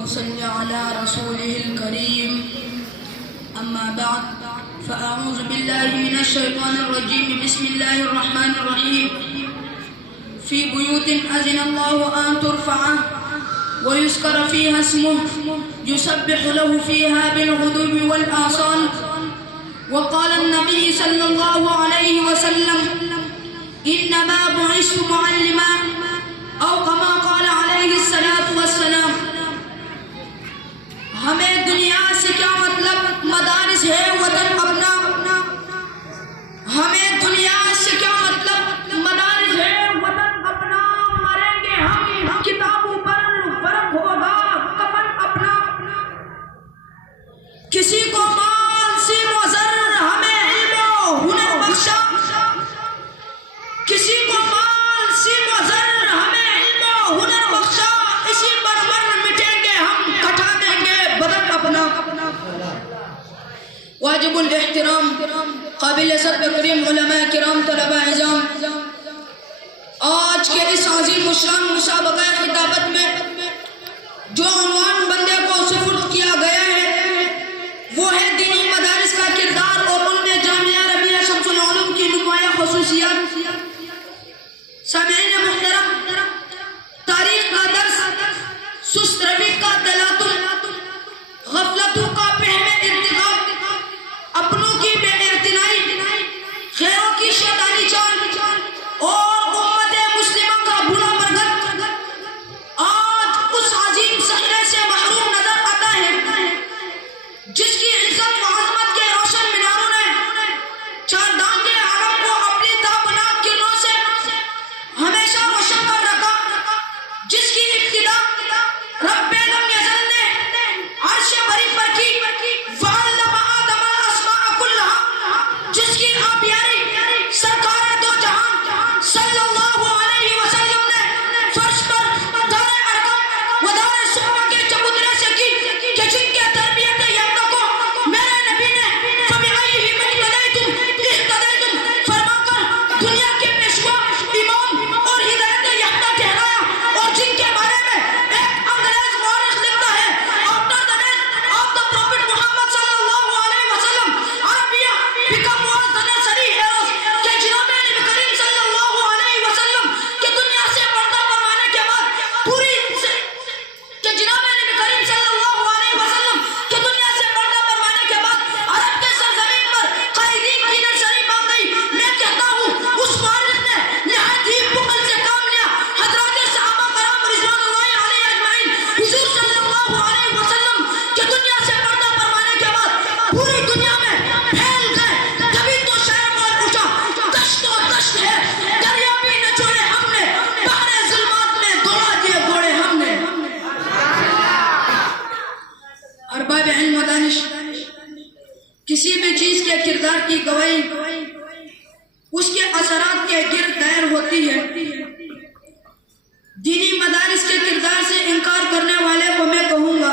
اللهم صل على رسوله الكريم. أما بعد فأعوذ بالله من الشيطان الرجيم. بسم الله الرحمن الرحيم. في بيوت أذن الله أن ترفع ويذكر فيها اسمه يسبح له فيها بالغدو والآصال. وقال النبي صلى الله عليه وسلم إنما بعثت معلما او كما قال علیہ الصلوۃ والسلام. ہمیں دنیا سے کیا مطلب؟ مدارس ہے وطن اپنا. ہمیں دنیا سے کیا مطلب؟ مدارس ہے وطن اپنا. مریں گے ہم کتابوں پر فرق ہوگا کفن اپنا. کسی کو مال سی مضر ہمیں علم و ہنر بخشا. کسی کو مال سی مضر ہمیں علم و ہنر بخشا. اسی پر مٹیں گے ہم کٹا دیں گے بدن اپنا. واجب الاحترام قابل صدر کریم علماء کرام طلباء اعظام، آج کے اس عظیم الشان مسابقہ خطابت میں جو عنوان بندے کو سپرد کیا گیا ہے وہ ہے دینی مدارس کا کردار اور ان میں جامعہ ربیہ شمس العلوم کی نمایاں خصوصیات. سامعین محترم، تاریخ کا درس، سست روی کا تلاطم، غفلتوں کا فہم ارتکاب، اپنوں کی بے اعتنائی، غیروں کی شیطانی چال اور امت مسلمہ کا بھولا برگت آج اس عظیم صحرے سے محروم نظر آتا ہے جس کی عزت و عظمت کے روشن میناروں نے چاردانگے عالم کو اپنی تابناک کرنوں سے ہمیشہ روشن کر رکھا. جس کی ابتدا رب لم یزل نے عرش بری پر کی وعلم آدم الاسماء کلها. جس کی آبیاری سرکار دو جہان صلی اللہ علیہ وسلم نے فرش پر دار ارقم و دار صحبہ کے چبوترے سے کی کہ جن کے تربیت یافتہ کو میرے نبی نے فبأیہم اقتدیتم اہتدیتم فرما کر دنیا کے پیشوا امام اور ہدایت یافتہ کہلایا. اور جن کے بارے میں ایک انگریز مورخ لکھتا ہے after the death of the Prophet Muhammad صلی اللہ علیہ وسلم Arabia become was the necessary heroes کہ جناب نبی کریم صلی اللہ علیہ وسلم کہ دنیا سے پردہ فرمانے کے بعد پوری کہ جناب نبی کریم صلی اللہ علیہ وسلم کہ دنیا سے پردہ فرمانے کے بعد عرب کے سرزمین پر قائدین کی نرسری بن گئی. میں کہتا ہوں اس مورخ نے نہایت ہی بخل سے کام لیا. حضرات صحابہ کرام رضوان اللہ علیہ اجمعین حضور صلی اللہ علیہ وسلم کہ دنیا سے پردہ فرمانے کے بعد پوری دنیا میں پھیل گئے. تبھی تو شاعر بول اٹھا دشت و دشت ہے دریا بھی نہ چھوڑے ہم نے بحر ظلمات میں دوڑا دیے گھوڑے ہم نے. ارباب علم و دانش کسی بھی چیز کے کردار کی گواہی اس کے اثرات کے گرد دائر ہوتی ہے. دینی مدارس کے کردار سے انکار کرنے والے کو میں کہوں گا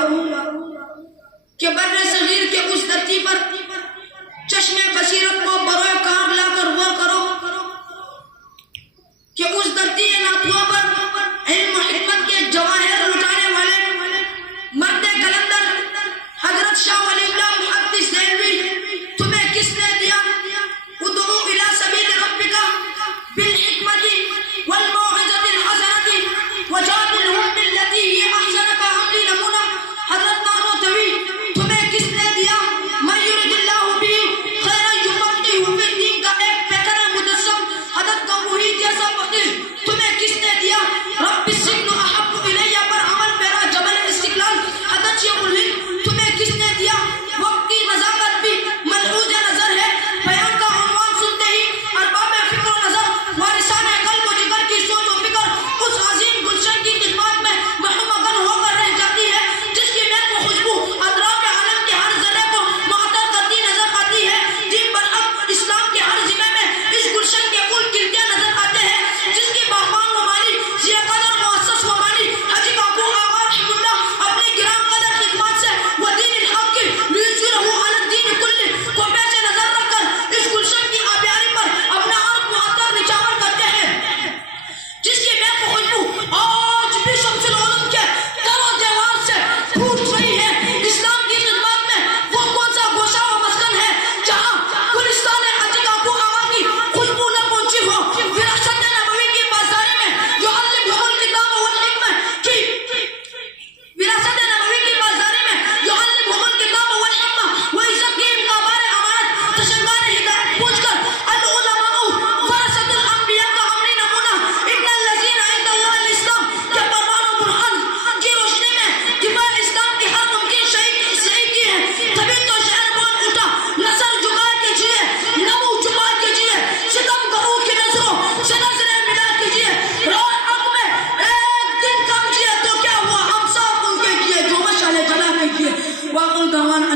کہ بر صغیر کے اس دھرتی پر چشم بصیرت کو بروئے کار لا کر غور کرو کہ اس دھرتی ناتواں پر علم و حکمت کے جواہر لٹانے والے مرد کلندر حضرت شاہ ولی اللہ محدث دہلوی تمہیں کس نے دیا؟ ادعو الی سبیل ربک بالحکمت والموعظۃ الحسنۃ وجادلہم باللتی ہی احسن کا عملی نمونہ. حضرت نانوتوی تمہیں کس نے دیا؟ من یرد اللہ بہ خیرا یفقہہ فی الدین کا ایک پیکر مجسم. حضرت کا وہی جیسا فقیر تمہیں کس نے دیا؟ رب السجن احب الی پر عمل پیرا جبل استقلال. حضرت شیخ الہند تمہیں کس نے دیا؟ واخر دعوانا